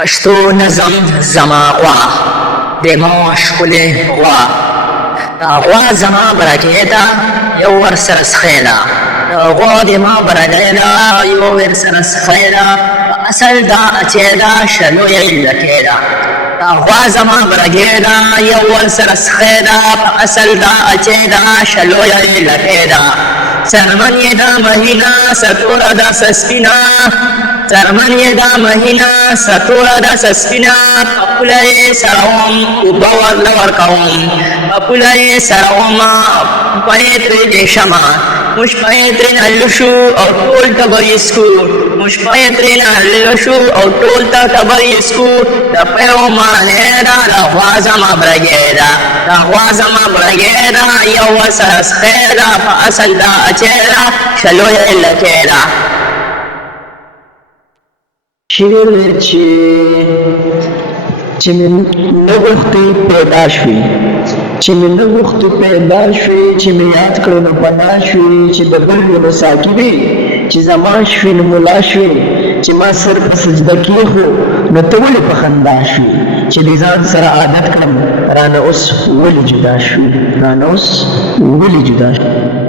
پښتو نظم زما غوا د ما ښکلې غوا دا غوا زما برګې ده یو ورسره څښی ده د غوا د ما برګې ده یو ورسره څښی ده په اصل دا اچې ده شلو یې لکې ده دا غوا زما برګې ده یو ورسره څښی ده په اصل دا اچې ده شلو یې لکې ده څرمن یې ده مهینه ستوره ده سسپینه څرمن یې دا مهینه ستوره ده سسپینه په پوله یې سړوم اوبه ورله ورکوم په پوله یې سړوم اوبه یې ترې ویشمه موږ په یې ترېنه لوشو او ټول ټبر یې څکو موږ په یې ترېنه لوشو او ټول ته ټبر یې څکو د پیو معنی ده د غوا زما برګې ده د غوا زما برګې ده یو ورسره څښی ده په اصل دا اچې ده شلو یې لکې ده شعر چې مې نه غوښتې پیدا شوې چې مې نه غوښتې پیدا شوې چې مې یاد کړې نو پناه شوې چې د بل ونو ساقي وې چې زما شوې نو ملا شوې چې ما سر په سجده کېښو نو ته ولې په خندا شوې چې د ځان سره عادت کړم رانه اوس ولې جدا شوې